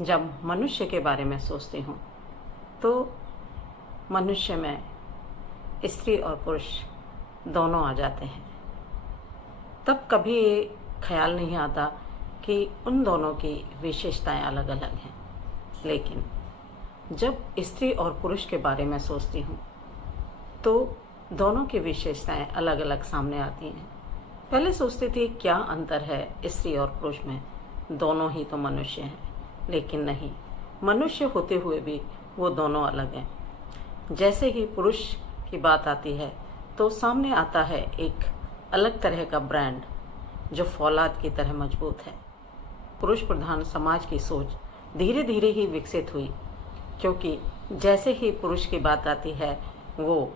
जब मनुष्य के बारे में सोचती हूँ तो मनुष्य में स्त्री और पुरुष दोनों आ जाते हैं। तब कभी ये ख्याल नहीं आता कि उन दोनों की विशेषताएं अलग अलग हैं, लेकिन जब स्त्री और पुरुष के बारे में सोचती हूँ तो दोनों की विशेषताएं अलग अलग सामने आती हैं। पहले सोचती थी क्या अंतर है स्त्री और पुरुष में, दोनों ही तो मनुष्य हैं, लेकिन नहीं, मनुष्य होते हुए भी वो दोनों अलग हैं। जैसे ही पुरुष की बात आती है तो सामने आता है एक अलग तरह का ब्रांड जो फौलाद की तरह मजबूत है। पुरुष प्रधान समाज की सोच धीरे धीरे ही विकसित हुई, क्योंकि जैसे ही पुरुष की बात आती है वो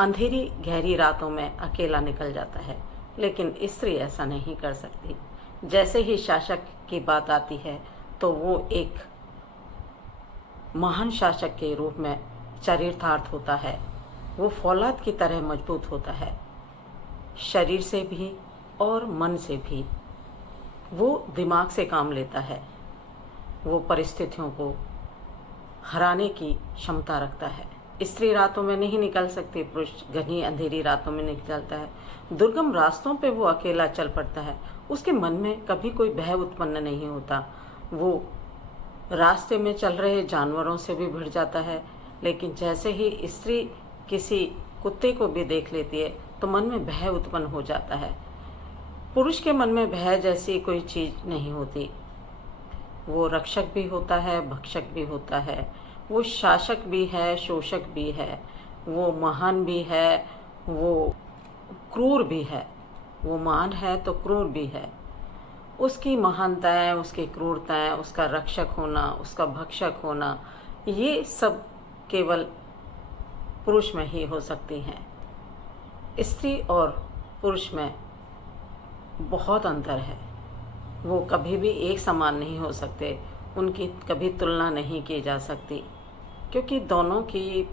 अंधेरी गहरी रातों में अकेला निकल जाता है, लेकिन स्त्री ऐसा नहीं कर सकती। जैसे ही शासक की बात आती है तो वो एक महान शासक के रूप में चरितार्थ होता है। वो फौलाद की तरह मजबूत होता है, शरीर से भी और मन से भी। वो दिमाग से काम लेता है, वो परिस्थितियों को हराने की क्षमता रखता है। स्त्री रातों में नहीं निकल सकती, पुरुष घनी अंधेरी रातों में निकलता है। दुर्गम रास्तों पे वो अकेला चल पड़ता है, उसके मन में कभी कोई भय उत्पन्न नहीं होता। वो रास्ते में चल रहे जानवरों से भी भिड़ जाता है, लेकिन जैसे ही स्त्री किसी कुत्ते को भी देख लेती है तो मन में भय उत्पन्न हो जाता है। पुरुष के मन में भय जैसी कोई चीज़ नहीं होती। वो रक्षक भी होता है, भक्षक भी होता है, वो शासक भी है, शोषक भी है, वो महान भी है, वो क्रूर भी है। वो महान है तो क्रूर भी है। उसकी महानताएं, उसकी क्रूरताएं, उसका रक्षक होना, उसका भक्षक होना, ये सब केवल पुरुष में ही हो सकती हैं। स्त्री और पुरुष में बहुत अंतर है। वो कभी भी एक समान नहीं हो सकते, उनकी कभी तुलना नहीं की जा सकती, क्योंकि दोनों की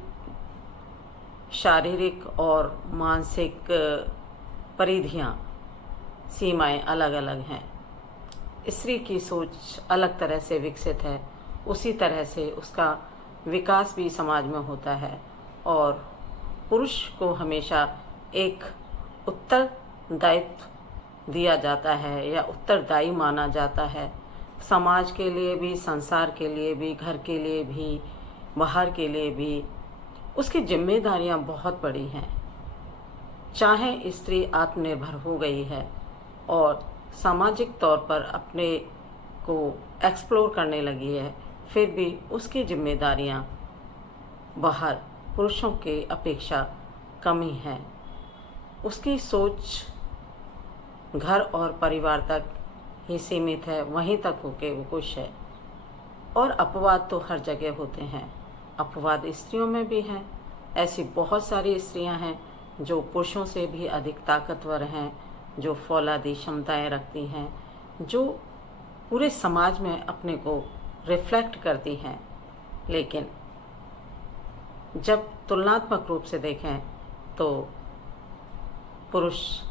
शारीरिक और मानसिक परिधियां, सीमाएं अलग अलग हैं। स्त्री की सोच अलग तरह से विकसित है, उसी तरह से उसका विकास भी समाज में होता है, और पुरुष को हमेशा एक उत्तरदायित्व दिया जाता है या उत्तरदायी माना जाता है, समाज के लिए भी, संसार के लिए भी, घर के लिए भी, बाहर के लिए भी। उसकी जिम्मेदारियां बहुत बड़ी हैं। चाहे स्त्री आत्मनिर्भर हो गई है और सामाजिक तौर पर अपने को एक्सप्लोर करने लगी है, फिर भी उसकी जिम्मेदारियां बाहर पुरुषों के अपेक्षा कम ही हैं। उसकी सोच घर और परिवार तक ही सीमित है, वहीं तक होके वो खुश है। और अपवाद तो हर जगह होते हैं, अपवाद स्त्रियों में भी हैं। ऐसी बहुत सारी स्त्रियां हैं जो पुरुषों से भी अधिक ताकतवर हैं, जो फौलादी क्षमताएं रखती हैं, जो पूरे समाज में अपने को रिफ्लेक्ट करती हैं। लेकिन जब तुलनात्मक रूप से देखें तो पुरुष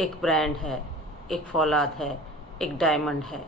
एक ब्रांड है, एक फौलाद है, एक डायमंड है।